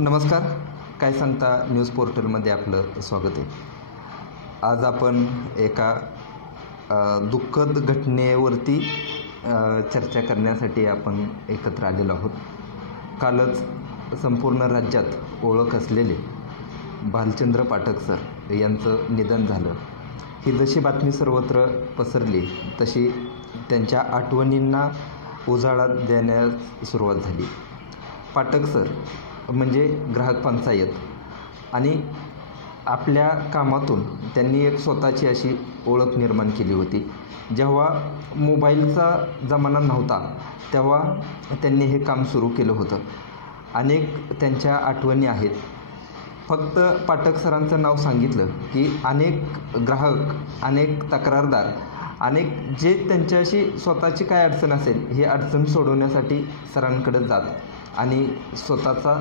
नमस्कार. काय सांगता न्यूज पोर्टलमध्ये आपलं स्वागत आहे. आज आपण एका दुःखद घटनेवरती चर्चा करण्यासाठी आपण एकत्र आलेलो आहोत. कालच संपूर्ण राज्यात ओळख असलेले भालचंद्र पाठक सर यांचं निधन झालं. ही जशी बातमी सर्वत्र पसरली तशी त्यांच्या आठवणींना उजाळा देण्यास सुरुवात झाली. पाठक सर म्हणजे ग्राहक पंचायत आणि आपल्या कामातून त्यांनी एक स्वतःची अशी ओळख निर्माण केली होती. जेव्हा मोबाईलचा जमाना नव्हता तेव्हा त्यांनी हे काम सुरू केलं होतं. अनेक त्यांच्या आठवणी आहेत. फक्त पाठक सरांचं नाव सांगितलं की अनेक ग्राहक, अनेक तक्रारदार, अनेक जे त्यांच्याशी स्वतःची काय अडचण असेल ही अडचण सोडवण्यासाठी सरांकडे जात आणि स्वतःचा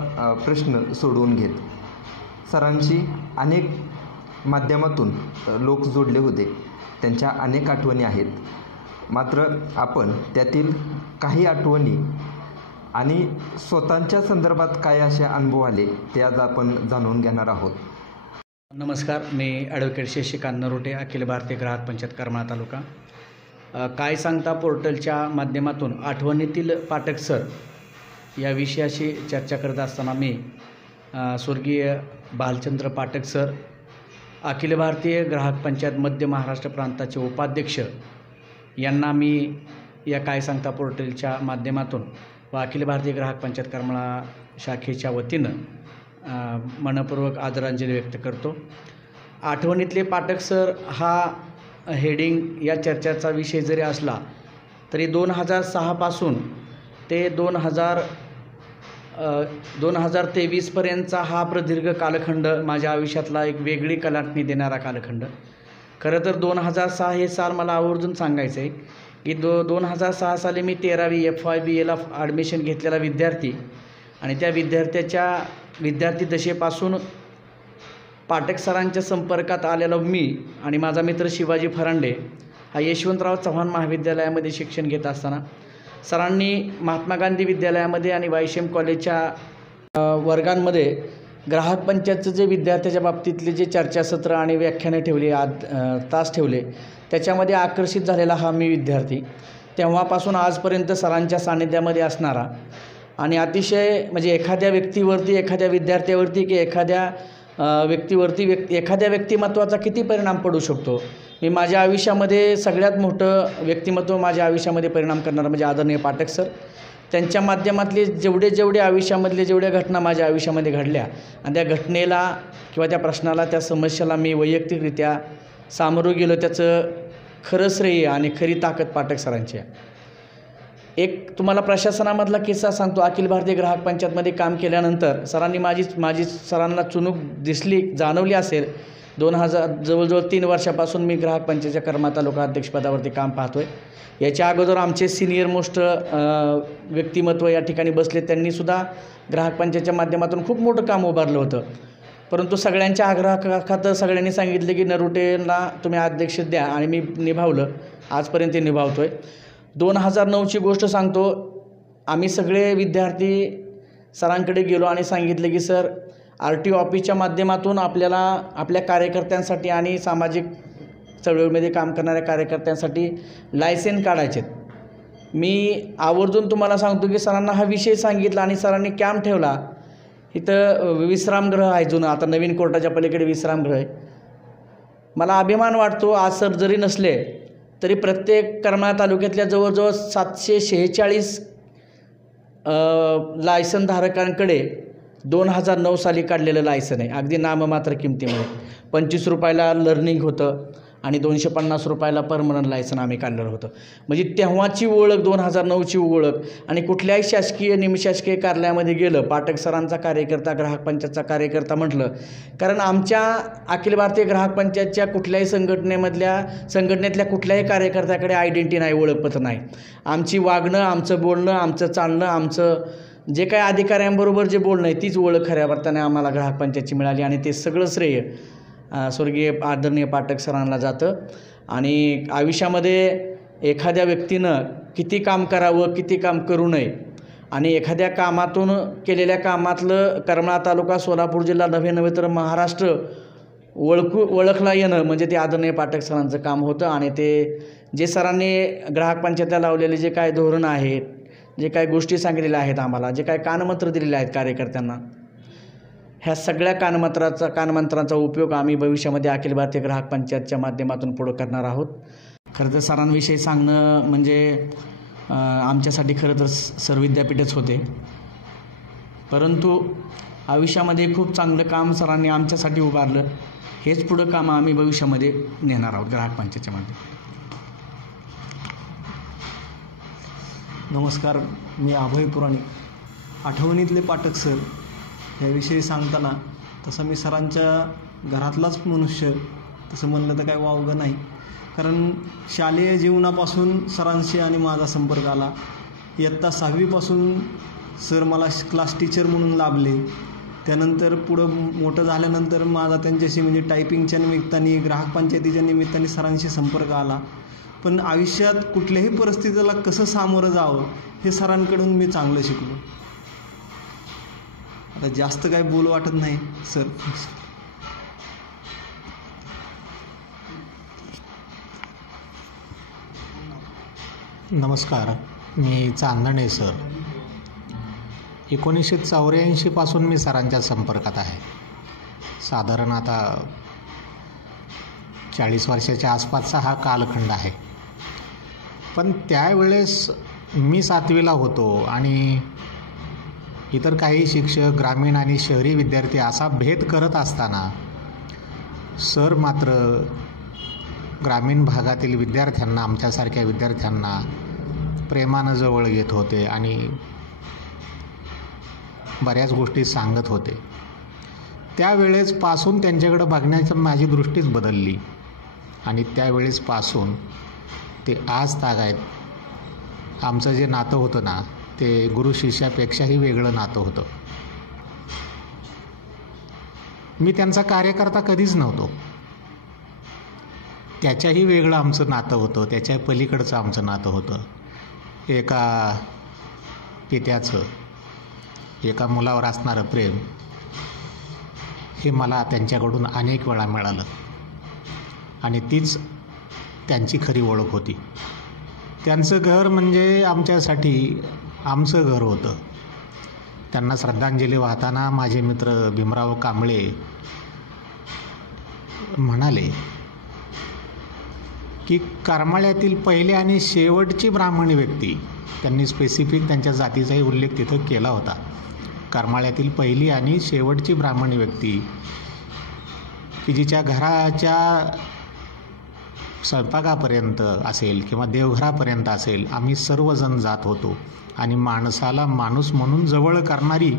प्रश्न सोडवून घेत. सरांशी अनेक माध्यमातून लोक जोडले होते. त्यांच्या अनेक आठवणी आहेत. मात्र आपण त्यातील काही आठवणी आणि स्वतःच्या संदर्भात काय असे अनुभव आले ते आज आपण जाणून घेणार आहोत. नमस्कार, मी ॲडव्होकेट शशिकांत नरोटे, अखिल भारतीय ग्राहक पंचायत करमाळा तालुका. काय सांगता पोर्टलच्या माध्यमातून आठवणीतील पाठक सर या विषयाशी चर्चा करत असताना मी स्वर्गीय भालचंद्र पाठक सर, अखिल भारतीय ग्राहक पंचायत मध्य महाराष्ट्र प्रांताचे उपाध्यक्ष यांना मी या काय सांगता पोर्टलच्या माध्यमातून व अखिल भारतीय ग्राहक पंचायत करमाळा शाखेच्या वतीनं मनपूर्वक आदरांजली व्यक्त करतो. आठवणीतले पाठक सर हा हेडिंग या चर्चेचा विषय जरी असला तरी 2006 ते 2023पर्यंतचा हा प्रदीर्घ कालखंड माझ्या आयुष्यातला एक वेगळी कलाटणी देणारा कालखंड. खरं तर 2006 हे साल मला आवर्जून सांगायचं आहे की 2006 साली मी 13वी FYBAला ॲडमिशन घेतलेला विद्यार्थी आणि त्या विद्यार्थी दशेपासून पाठक सरांच्या संपर्कात आलेलो मी आणि माझा मित्र शिवाजी फरांडे हा यशवंतराव चव्हाण महाविद्यालयामध्ये शिक्षण घेत असताना सरांनी महात्मा गांधी विद्यालयामध्ये आणि वायशेम कॉलेजच्या वर्गांमध्ये ग्राहक पंचायतचं जे विद्यार्थ्याच्या बाबतीतले जे चर्चासत्र आणि व्याख्याने ठेवली, तास ठेवले, त्याच्यामध्ये आकर्षित झालेला हा मी विद्यार्थी. तेव्हापासून आजपर्यंत सरांच्या सान्निध्यामध्ये असणारा आणि अतिशय म्हणजे एखाद्या व्यक्तीवरती, एखाद्या विद्यार्थ्यावरती की एखाद्या एखाद्या व्यक्तिमत्वाचा किती परिणाम पडू शकतो. मी माझ्या आयुष्यामध्ये सगळ्यात मोठं व्यक्तिमत्व माझ्या आयुष्यामध्ये परिणाम करणारं म्हणजे आदरणीय पाठक सर. त्यांच्या माध्यमातले जेवढे आयुष्यामधले जेवढ्या घटना माझ्या आयुष्यामध्ये घडल्या आणि त्या घटनेला किंवा त्या प्रश्नाला, त्या समस्येला मी वैयक्तिकरित्या सामोरं गेलो, त्याचं खरं श्रेय आणि खरी ताकद पाठक सरांची आहे. एक तुम्हाला प्रशासनामधला किस्सा सांगतो. अखिल भारतीय ग्राहक पंचायतमध्ये काम केल्यानंतर सरांनी माझी सरांना चुणूक जाणवली असेल. जवळजवळ 3 वर्षापासून मी ग्राहक पंचायतच्या करमाळा तालुका अध्यक्षपदावरती काम पाहतो आहे. याच्या अगोदर आमचे सिनियर मोस्ट व्यक्तिमत्व या ठिकाणी बसले. त्यांनीसुद्धा ग्राहक पंचायतच्या माध्यमातून खूप मोठं काम उभारलं होतं. परंतु सगळ्यांच्या आग्रहाखातर सगळ्यांनी सांगितलं की नरोटेला तुम्ही अध्यक्ष द्या आणि मी निभावलं. आजपर्यंत ते निभावतो आहे. 2009ची गोष्ट सांगतो. आम्ही सगळे विद्यार्थी सरांकडे गेलो आणि सांगितलं की सर, RTO ऑफिसच्या माध्यमातून आपल्याला आपल्या कार्यकर्त्यांसाठी आणि सामाजिक चळवळीमध्ये काम करणाऱ्या कार्यकर्त्यांसाठी लायसेन्स काढायचे. मी आवर्जून तुम्हाला सांगतो की सरांना हा विषय सांगितला आणि सरांनी कॅम्प ठेवला. इथं विश्रामगृह आहे जुनं, आता नवीन कोर्टाच्या पलीकडे विश्रामगृह आहे. मला अभिमान वाटतो, आज सर जरी नसले तरी प्रत्येक करमाळा तालुक्यातल्या जवळजवळ 746 लायसनधारकांकडे 2009 साली काढलेलं लायसन आहे. अगदी नाममात्र किमतीमध्ये 25 रुपयाला लर्निंग होतं आणि 250 रुपयाला परमनंट लायसन आम्ही काढलेलं होतं. म्हणजे तेव्हाची ओळख, 2009ची ओळख. आणि कुठल्याही शासकीय निमशासकीय कार्यालयामध्ये गेलं, पाठक सरांचा कार्यकर्ता, ग्राहक पंचायतचा कार्यकर्ता म्हटलं, कारण आमच्या अखिल भारतीय ग्राहक पंचायतच्या कुठल्याही संघटनेतल्या कुठल्याही कार्यकर्त्याकडे आयडेंटिटी नाही, ओळखपत्र नाही. आमची वागणं, आमचं बोलणं, आमचं चालणं, आमचं जे काही अधिकाऱ्यांबरोबर जे बोलणं आहे तीच ओळख खऱ्या अर्थाने आम्हाला ग्राहक पंचायतची मिळाली. आणि ते सगळं श्रेय स्वर्गीय आदरणीय पाठक सरांना जातं. आणि आयुष्यामध्ये एखाद्या व्यक्तीनं किती काम करावं, किती काम करू नये आणि एखाद्या कामातून केलेल्या कामातलं करमाळा तालुका सोलापूर जिल्हा नव्हे तर महाराष्ट्र ओळखला येणं म्हणजे ते आदरणीय पाठक सरांचं काम होतं. आणि ते जे सरांनी ग्राहक पंचायतीला लावलेले जे काय धोरणं आहेत, जे काही गोष्टी सांगितलेल्या आहेत, आम्हाला जे काय कानमंत्र दिलेले आहेत कार्यकर्त्यांना, ह्या सगळ्या कानमंत्रांचा उपयोग आम्ही भविष्यामध्ये अखिल भारतीय ग्राहक पंचायतच्या माध्यमातून पुढं करणार आहोत. खरं तर सरांविषयी सांगणं म्हणजे आमच्यासाठी खरं तर सर विद्यापीठच होते, परंतु आयुष्यामध्ये खूप चांगलं काम सरांनी आमच्यासाठी उभारलं. हेच पुढं काम आम्ही भविष्यामध्ये नेणार आहोत ग्राहक पंचायतच्या माध्यमातून. नमस्कार, मी अभय पुराणिक. आठवणीतले पाठक सर याविषयी सांगताना तसं मी सरांच्या घरातलाच मनुष्य तसं म्हणलं तर काही वावगं नाही, कारण शालेय जीवनापासून सरांशी आणि माझा संपर्क आला. इयत्ता 6वीपासून सर मला क्लास टीचर म्हणून लाभले. त्यानंतर पुढं मोठं झाल्यानंतर माझा त्यांच्याशी म्हणजे टायपिंगच्या निमित्ताने, ग्राहक पंचायतीच्या निमित्ताने सरांशी संपर्क आला. पण आयुष्यात कुठल्याही परिस्थितीला कसं सामोरं जावं हे सरांकडून मी चांगलं शिकलो. आता जास्त काही बोलू वाटत नाही सर. नमस्कार, मी चांदणे सर. 1984 पासून मी सरांच्या संपर्कात आहे. साधारण आता 40 वर्षाच्या आसपासचा हा कालखंड आहे. पण त्यावेळेस मी 7वीला होतो आणि इतर काही शिक्षक ग्रामीण आणि शहरी विद्यार्थी असा भेद करत असताना सर मात्र ग्रामीण भागातील विद्यार्थ्यांना, आमच्यासारख्या विद्यार्थ्यांना प्रेमानं जवळ घेत होते आणि बऱ्याच गोष्टी सांगत होते. त्यावेळेसपासून त्यांच्याकडे बघण्याची माझी दृष्टीच बदलली आणि त्यावेळेसपासून ते आज तागायत आमचं जे नातं होतं ना, ते गुरु शिष्यापेक्षाही वेगळं नातं होतं. मी त्यांचा कार्यकर्ता कधीच नव्हतो. त्याच्याही वेगळं आमचं नातं होतं, त्याच्या पलीकडचं आमचं नातं होतं. एका पित्याचं एका मुलावर असणारं प्रेम हे मला त्यांच्याकडून अनेक वेळा मिळालं आणि तीच त्यांची खरी ओळख होती. त्यांचं घर म्हणजे आमच्यासाठी आमचं घर होतं. त्यांना श्रद्धांजली वाहताना माझे मित्र भीमराव कांबळे म्हणाले की करमाळ्यातील पहिली आणि शेवटची ब्राह्मणी व्यक्ती, त्यांनी स्पेसिफिक त्यांच्या जातीचाही उल्लेख तिथं केला होता, करमाळ्यातील पहिली आणि शेवटची ब्राह्मणी व्यक्ती की जिच्या घराच्या स्वयंपाकापर्यंत असेल किंवा देवघरापर्यंत असेल आम्ही सर्वजण जात होतो आणि माणसाला माणूस म्हणून जवळ करणारी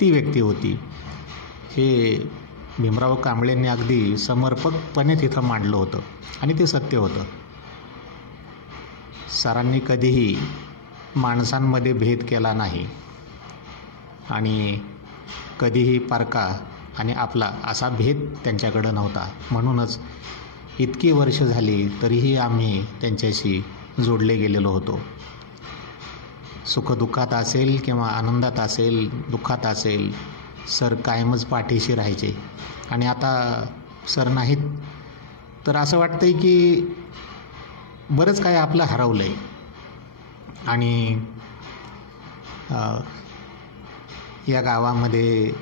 ती व्यक्ती होती. हे भीमराव कांबळेंनी अगदी समर्पकपणे तिथं मांडलं होतं आणि ते सत्य होतं. सरांनी कधीही माणसांमध्ये भेद केला नाही आणि कधीही परका आणि आपला असा भेद त्यांच्याकडं नव्हता. म्हणूनच इतकी वर्ष झाली तरीही आम्ही त्यांच्याशी जोडले गेलेलो होतो. सुखदुःखात असेल किंवा आनंदात असेल, दुःखात असेल, सर कायमच पाठीशी राहायचे. आणि आता सर नाहीत तर असं वाटतंय की बरंच काही आपलं हरवलं आहे आणि या गावामध्ये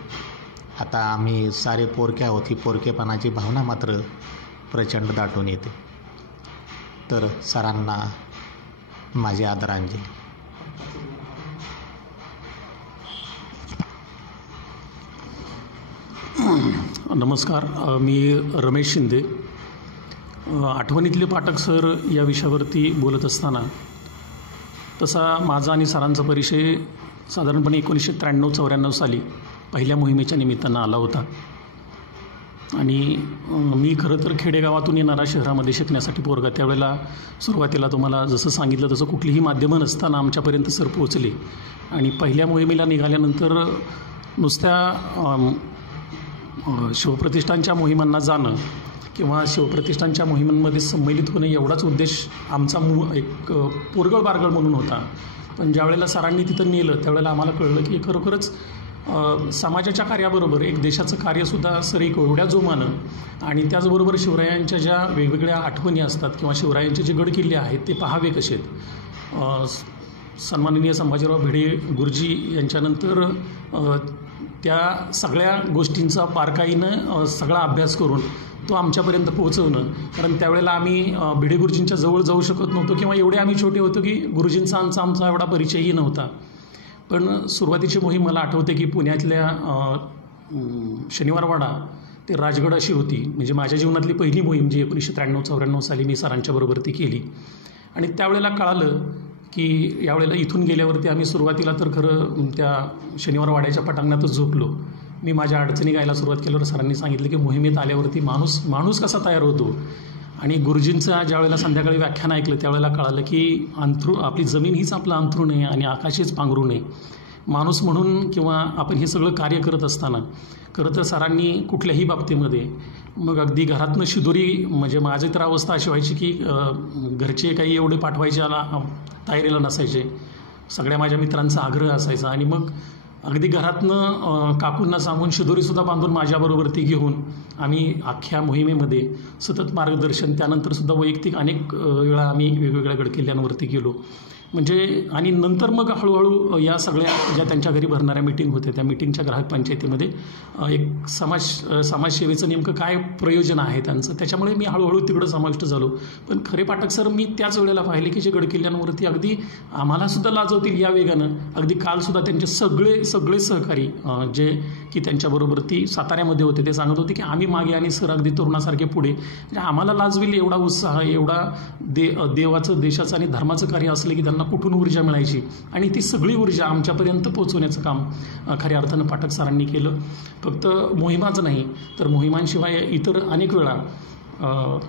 आता आम्ही सारे पोरक्या होती, पोरकेपणाची भावना मात्र प्रचंड दाटून येते. तर सरांना माझी आदरांजली. नमस्कार, मी रमेश शिंदे. आठवणीतले पाठक सर या विषयावरती बोलत असताना तसा माझा आणि सरांचा परिचय साधारणपणे 1993-94 साली पहिल्या मोहिमेच्या निमित्तानं आला होता. आणि मी खरं तर खेडेगावातून येणारा शहरामध्ये शिकण्यासाठी पोरगा, त्यावेळेला सुरुवातीला तुम्हाला जसं सांगितलं तसं कुठलीही माध्यमं नसताना आमच्यापर्यंत सर पोहोचले. आणि पहिल्या मोहिमेला निघाल्यानंतर नुसत्या शिवप्रतिष्ठानच्या मोहिमांना जाणं किंवा शिवप्रतिष्ठानच्या मोहिमांमध्ये संमिलित होणे एवढाच उद्देश आमचा एक पोरगळ बारगळ म्हणून होता. पण ज्यावेळेला सरांनी तिथं नेलं त्यावेळेला आम्हाला कळलं की खरोखरच समाजाच्या कार्याबरोबर एक देशाचं कार्यसुद्धा सर एक एवढ्या जोमानं आणि त्याचबरोबर शिवरायांच्या ज्या वेगवेगळ्या आठवणी असतात किंवा शिवरायांचे जे गडकिल्ले आहेत ते पाहावे कसेत. सन्माननीय संभाजीराव भिडे गुरुजी यांच्यानंतर त्या सगळ्या गोष्टींचा बारकाईनं सगळा अभ्यास करून तो आमच्यापर्यंत पोहोचवणं. कारण त्यावेळेला आम्ही भिडे गुरुजींच्या जवळ जाऊ शकत नव्हतो किंवा एवढे आम्ही छोटे होतो की गुरुजींचा आमचा एवढा परिचयही नव्हता. पण सुरुवातीची मोहीम मला आठवते की पुण्यातल्या शनिवारवाडा ते राजगड अशी होती. म्हणजे माझ्या जीवनातली पहिली मोहीम जी 1993-94 साली मी सरांच्याबरोबर ती केली. आणि त्यावेळेला कळालं की यावेळेला इथून गेल्यावरती आम्ही सुरुवातीला तर खरं त्या शनिवारवाड्याच्या पटांगणातच झोपलो. मी माझ्या अडचणी गायला सुरुवात केल्यावर सरांनी सांगितलं की मोहिमेत आल्यावरती माणूस कसा तयार होतो. आणि गुरुजींचं ज्यावेळेला संध्याकाळी व्याख्यान ऐकलं त्यावेळेला कळालं की आपली जमीन हीच आपलं अंथरूण आहे आणि आकाशच पांघरूण आहे. माणूस म्हणून किंवा आपण हे सगळं कार्य करत असताना खरं तर सरांनी कुठल्याही बाबतीमध्ये मग अगदी घरातनं शिदोरी म्हणजे माझी तर अवस्था अशी व्हायची की घरचे काही एवढे पाठवायच्या तयारीला नसायचे. सगळ्या माझ्या मित्रांचा आग्रह असायचा आणि मग अगदी घरातनं काकूंना सांगून शिदोरीसुद्धा बांधून माझ्याबरोबर ती घेऊन आम्ही अख्ख्या मोहिमेमध्ये सतत मार्गदर्शन त्यानंतरसुद्धा वैयक्तिक अनेक वेळा आम्ही वेगवेगळ्या गडकिल्ल्यांवरती गेलो. म्हणजे आणि नंतर मग हळूहळू या सगळ्या ज्या त्यांच्या घरी भरणाऱ्या मीटिंग होत्या त्या मीटिंगच्या ग्राहक पंचायतीमध्ये एक समाजसेवेचं नेमकं काय प्रयोजन आहे त्यांचं त्याच्यामुळे मी हळूहळू तिकडं समाविष्ट झालो. पण खरे पाठक सर मी त्याच वेळेला पाहिले की जे गडकिल्ल्यांवरती अगदी आम्हालासुद्धा लाजवतील या वेगानं अगदी कालसुद्धा त्यांचे सगळे सहकारी जे की त्यांच्याबरोबर ती साताऱ्यामध्ये होते ते सांगत होते की आम्ही मागे आणि सर अगदी तरुणासारखे पुढे. म्हणजे आम्हाला लाजवेल एवढा उत्साह एवढा देवाचं देशाचं आणि धर्माचं कार्य असलं की त्यांना कुठून ऊर्जा मिळायची आणि ती सगळी ऊर्जा आमच्यापर्यंत पोहोचवण्याचं काम खऱ्या अर्थानं पाठक सरांनी केलं. फक्त मोहिमाच नाही तर मोहिमांशिवाय इतर अनेक वेळा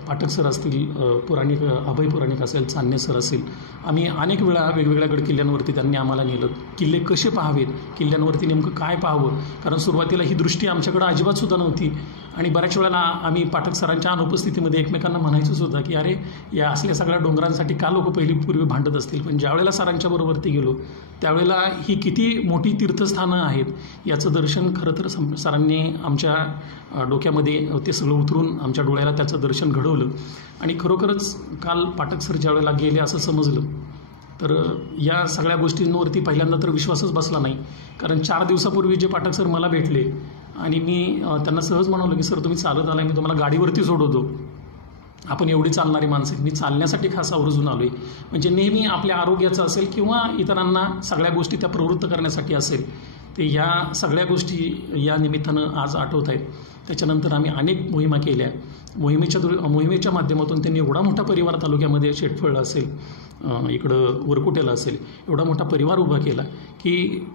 पाठक सर असतील पुराणिक अभय पुराणिक असेल चांदणे सर असेल आम्ही अनेक वेळा वेगवेगळ्या गडकिल्ल्यांवरती त्यांनी आम्हाला नेलं. किल्ले कसे पाहावेत किल्ल्यांवरती नेमकं काय पाहावं कारण सुरुवातीला ही दृष्टी आमच्याकडं अजिबातसुद्धा नव्हती. आणि बऱ्याच वेळेला आम्ही पाठक सरांच्या अनुपस्थितीमध्ये एकमेकांना म्हणायचो सुद्धा की अरे या असल्या सगळ्या डोंगरांसाठी का लोक पूर्वी भांडत असतील. पण ज्यावेळेला सरांच्याबरोवरती गेलो त्यावेळेला ही किती मोठी तीर्थस्थानं आहेत याचं दर्शन खरं तर सरांनी आमच्या डोक्यामध्ये ते सगळं उतरून आमच्या डोळ्याला त्याचं दर्शन घडवलं. आणि खरोखरच काल पाठक सर ज्यावेळेला गेले असं समजलं तर या सगळ्या गोष्टींवरती पहिल्यांदा तर विश्वासच बसला नाही. कारण 4 दिवसापूर्वी जे पाठक सर मला भेटले आणि मी त्यांना सहज म्हणालो की सर तुम्ही चालत आलाय मी तुम्हाला गाडीवरती सोडवतो आपण एवढी चालणारी माणसं मी चालण्यासाठी खास आवर्जून आलो आहे. म्हणजे नेहमी आपल्या आरोग्याचं असेल किंवा इतरांना सगळ्या गोष्टी त्या प्रवृत्त करण्यासाठी असेल ते या सगळ्या गोष्टी या निमित्तानं आज आठवत आहेत. त्याच्यानंतर आम्ही अनेक मोहिमा केल्या. मोहिमेच्या माध्यमातून त्यांनी एवढा मोठा परिवार तालुक्यामध्ये शेटफळ असेल इकडं वरकुट्याला असेल एवढा मोठा परिवार उभा केला की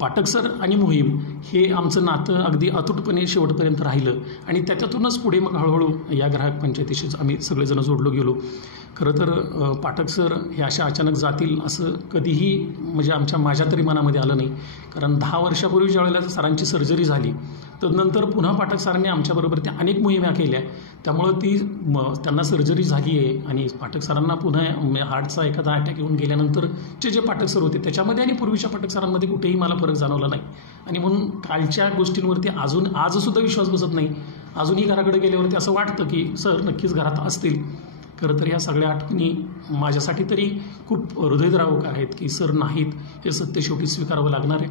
पाठक सर आणि मोहीम हे आमचं नातं अगदी अतूटपणे शेवटपर्यंत राहिलं. आणि त्याच्यातूनच पुढे मग हळूहळू या ग्राहक पंचायतीशीच आम्ही सगळेजण जोडलो गेलो. खरं तर पाठक सर हे अशा अचानक जातील असं कधीही म्हणजे माझ्या तरी मनामध्ये आलं नाही. कारण 10 वर्षापूर्वी ज्यावेळेला सरांची सर्जरी झाली तदनंतर पुन्हा पाठक सरांनी आमच्याबरोबर त्या अनेक मोहिमा केल्या. त्यामुळं त्यांना सर्जरी झाली आहे आणि पाठक सरांना पुन्हा हार्टचा एखादा अटॅक येऊन गेल्यानंतरचे जे पाठक सर होते त्याच्यामध्ये आणि पूर्वीच्या पाठक सरांमध्ये कुठेही मला फरक जाणवला नाही. आणि म्हणून कालच्या गोष्टींवरती आजसुद्धा विश्वास बसत नाही. अजूनही घराकडे गेल्यावरती असं वाटतं की सर नक्कीच घरात असतील. खरं तर या सगळ्या आठवणी माझ्यासाठी तरी खूप हृदयद्रावक आहेत की सर नाहीत हे सत्य शेवटी स्वीकारावं लागणार आहे.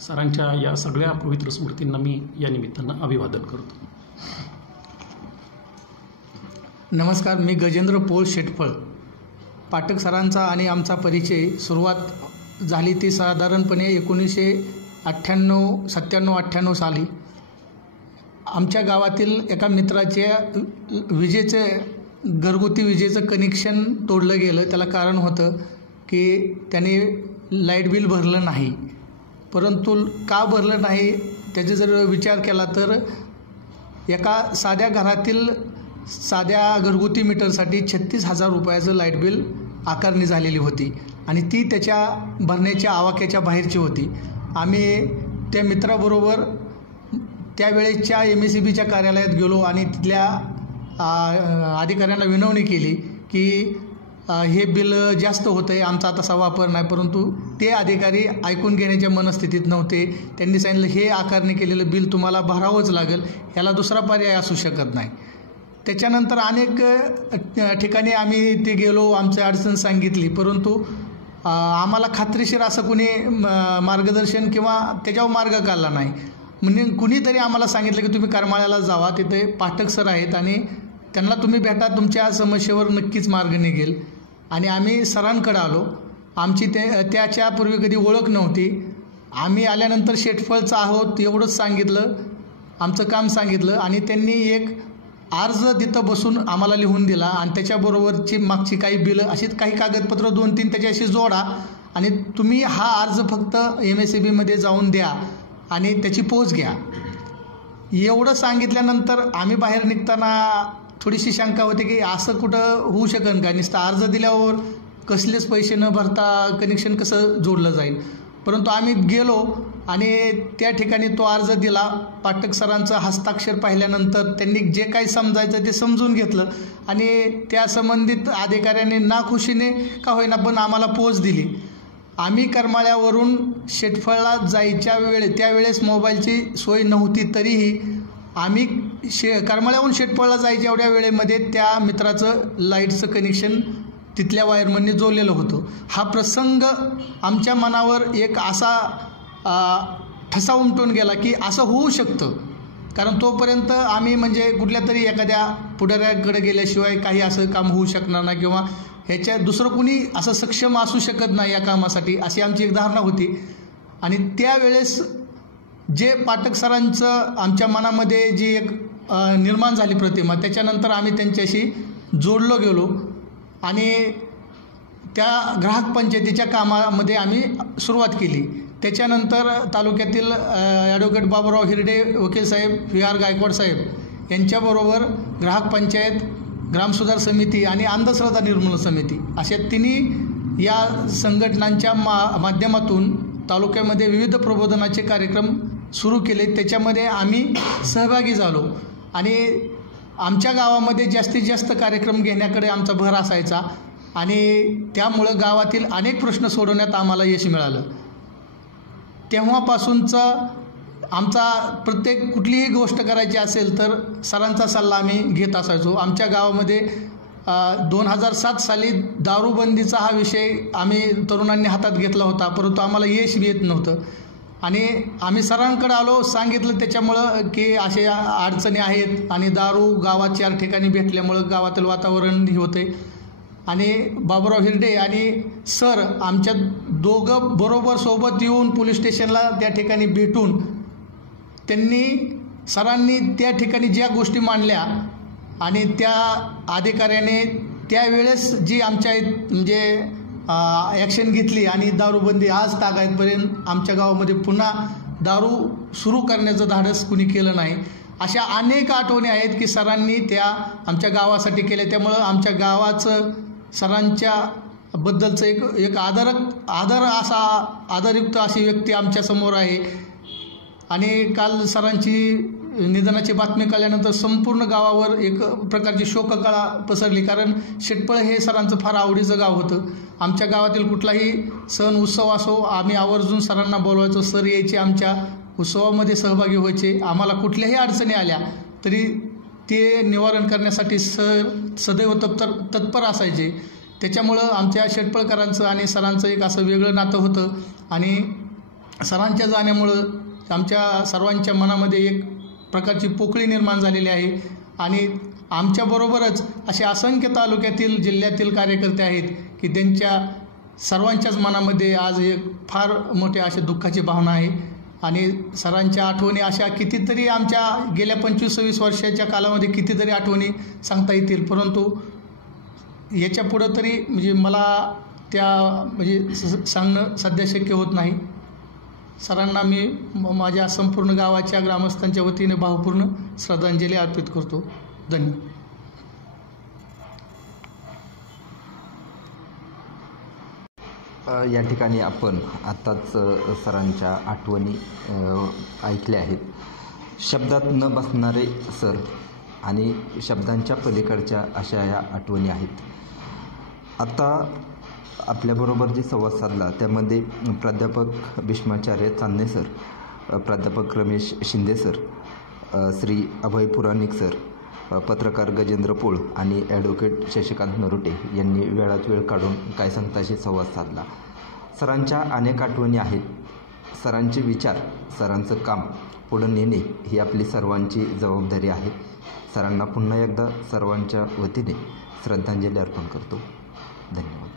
सरांच्या या सगळ्या पवित्र स्मृतींना मी या निमित्तानं अभिवादन करतो. नमस्कार, मी गजेंद्र पोळ शेटफळ. पाठक सरांचा आणि आमचा परिचय सुरुवात झाली ती साधारणपणे 1997-98 साली. आमच्या गावातील एका मित्राच्या घरगुती विजेचं कनेक्शन तोडलं गेलं. त्याला कारण होतं की त्याने लाईट बिल भरलं नाही. परंतु का भरलं नाही त्याचा जर विचार केला तर एका साध्या घरातील साध्या घरगुती मीटरसाठी 36,000 रुपयाचं लाईट बिल आकारणी झालेली होती आणि ती त्याच्या भरण्याच्या आवाक्याच्या बाहेरची होती. आम्ही त्या मित्राबरोबर त्यावेळेच्या MSEBच्या कार्यालयात गेलो आणि तिथल्या अधिकाऱ्यांना विनवणी केली की हे बिल जास्त होतं आहे, आमचा तसा वापर नाही. परंतु ते अधिकारी ऐकून घेण्याच्या मनस्थितीत नव्हते. त्यांनी सांगितलं हे आकारणी केलेलं बिल तुम्हाला भरावंच लागेल, याला दुसरा पर्याय असू शकत नाही. त्याच्यानंतर अनेक ठिकाणी आम्ही ते गेलो, आमची अडचण सांगितली, परंतु आम्हाला खात्रीशीर असं कुणी मार्गदर्शन किंवा त्याच्यावर मार्ग काढला नाही. म्हणजे कुणीतरी आम्हाला सांगितलं की तुम्ही करमाळ्याला जावा, तिथे पाठक सर आहेत आणि त्यांना तुम्ही भेटा, तुमच्या समस्येवर नक्कीच मार्ग निघेल. आणि आम्ही सरांकडे आलो. आमची त्याच्यापूर्वी कधी ओळख नव्हती. आम्ही आल्यानंतर शेटफळचं आहोत एवढंच सांगितलं, आमचं काम सांगितलं आणि त्यांनी एक अर्ज तिथं बसून आम्हाला लिहून दिला आणि त्याच्याबरोबरची मागची काही बिलं अशीच काही कागदपत्र 2-3 त्याच्याशी जोडा आणि तुम्ही हा अर्ज फक्त MSEBमध्ये जाऊन द्या आणि त्याची पोच घ्या. एवढं सांगितल्यानंतर आम्ही बाहेर निघताना थोडीशी शंका होती की असं कुठं होऊ शकेल का, नुसतं अर्ज दिल्यावर कसलेच पैसे न भरता कनेक्शन कसं जोडलं जाईल. परंतु आम्ही गेलो आणि त्या ठिकाणी तो अर्ज दिला. पाठक सरांचं हस्ताक्षर पाहिल्यानंतर त्यांनी जे काही समजायचं ते समजून घेतलं आणि त्या संबंधित अधिकाऱ्यांनी नाखुशीने का होईना पण आम्हाला पोच दिली. आम्ही करमाळ्यावरून शेटफळला जायच्या त्यावेळेस मोबाईलची सोय नव्हती, तरीही आम्ही करमाळ्याहून शेटफळला जायच्या एवढ्या वेळेमध्ये त्या मित्राचं लाईटचं कनेक्शन तिथल्या वायरमनने जोडलेलं होतं. हा प्रसंग आमच्या मनावर एक असा ठसा उमटून गेला की असं होऊ शकतं. कारण तोपर्यंत आम्ही म्हणजे कुठल्या तरी एखाद्या पुढाऱ्याकडे गेल्याशिवाय काही असं काम होऊ शकणार नाही किंवा ह्याच्या दुसरं कुणी असं सक्षम असू शकत नाही या कामासाठी, अशी आमची एक धारणा होती. आणि त्यावेळेस जे पाठक सरांचं आमच्या मनामध्ये जी एक निर्माण झाली प्रतिमा, त्याच्यानंतर आम्ही त्यांच्याशी जोडलो गेलो आणि त्या ग्राहक पंचायतीच्या कामामध्ये आम्ही सुरुवात केली. त्याच्यानंतर तालुक्यातील ॲडव्होकेट बाबूराव हिरडे वकील साहेब, VR गायकवाड साहेब यांच्याबरोबर ग्राहक पंचायत, ग्रामसुधार समिती आणि अंधश्रद्धा निर्मूलन समिती अशा तिन्ही या संघटनांच्या माध्यमातून तालुक्यामध्ये विविध प्रबोधनाचे कार्यक्रम सुरू केले. त्याच्यामध्ये आम्ही सहभागी झालो आणि आमच्या गावामध्ये जास्तीत जास्त कार्यक्रम घेण्याकडे आमचा भर असायचा आणि त्यामुळं गावातील अनेक प्रश्न सोडवण्यात आम्हाला यश मिळालं. तेव्हापासूनचा आमचा प्रत्येक कुठलीही गोष्ट करायची असेल तर सरांचा सल्ला आम्ही घेत असायचो. आमच्या गावामध्ये 2007 साली दारूबंदीचा हा विषय आम्ही तरुणांनी हातात घेतला होता, परंतु आम्हाला यश येत नव्हतं आणि आम्ही सरांकडे आलो, सांगितलं त्याच्यामुळं की असे अडचणी आहेत आणि दारू गावात 4 ठिकाणी भेटल्यामुळं गावातील वातावरण हे होते. आणि बाबूराव हिरडे आणि सर आमच्या दोघं बरोबर सोबत येऊन पोलीस स्टेशनला त्या ठिकाणी भेटून सरांनी त्या ठिकाणी ज्या गोष्टी मांडल्या आणि त्या अधिकाऱ्याने त्यावेळेस जी आमच्या म्हणजे ॲक्शन घेतली आणि दारूबंदी आज तागायतपर्यंत आमच्या गावामध्ये पुन्हा दारू सुरू करण्याचं धाडस कुणी केलं नाही. अशा अनेक आठवणी आहेत की सरांनी त्या आमच्या गावासाठी केल्या. त्यामुळं आमच्या गावाचं सरांच्या बद्दलचं एक आदरयुक्त अशी व्यक्ती आमच्यासमोर आहे. आणि काल सरांची निधनाची बातमी कळल्यानंतर संपूर्ण गावावर एक प्रकारची शोककळा पसरली, कारण शेटपळ हे सरांचं फार आवडीचं गाव होतं. आमच्या गावातील कुठलाही सण उत्सव असो आम्ही आवर्जून सरांना बोलवायचो. सर यायचे, आमच्या उत्सवामध्ये सहभागी व्हायचे. आम्हाला कुठल्याही अडचणी आल्या तरी ते निवारण करण्यासाठी सर सदैव तत्पर असायचे. त्याच्यामुळं आमच्या शेटपळकरांचं आणि सरांचं एक असं वेगळं नातं होतं आणि सरांच्या जाण्यामुळं आमच्या सर्वांच्या मनामध्ये एक प्रकारची पोकळी निर्माण झालेली आहे. आणि आमच्याबरोबरच असे असंख्य तालुक्यातील जिल्ह्यातील कार्यकर्ते आहेत की त्यांच्या सर्वांच्याच मनामध्ये आज एक फार मोठ्या अशा दुःखाची भावना आहे. आणि सरांच्या आठवणी अशा कितीतरी आमच्या गेल्या 25-26 वर्षाच्या कालामध्ये कितीतरी आठवणी सांगता येतील, परंतु याच्या पुढं तरी म्हणजे मला त्या म्हणजे सांगणं सध्या शक्य होत नाही. सरांना मी माझ्या संपूर्ण गावाच्या ग्रामस्थांच्या वतीने भावपूर्ण श्रद्धांजली अर्पित करतो. धन्यवाद. या ठिकाणी आपण आत्ताच सरांच्या आठवणी ऐकल्या आहेत. शब्दात न बसणारे सर आणि शब्दांच्या पलीकडच्या अशा या आठवणी आहेत. आता आपल्याबरोबर जे संवाद साधला त्यामध्ये प्राध्यापक भीष्माचार्य चांदणे सर, प्राध्यापक रमेश शिंदे सर, श्री अभय पुराणिक सर, पत्रकार गजेंद्र पोळ आणि ॲडव्होकेट शशिकांत नरोटे यांनी वेळात वेळ काढून काय सांगताशी संवाद साधला. सरांच्या अनेक आठवणी आहेत. सरांचे विचार, सरांचं काम पुढं नेणे ही आपली सर्वांची जबाबदारी आहे. सरांना पुन्हा एकदा सर्वांच्या वतीने श्रद्धांजली अर्पण करतो. धन्यवाद.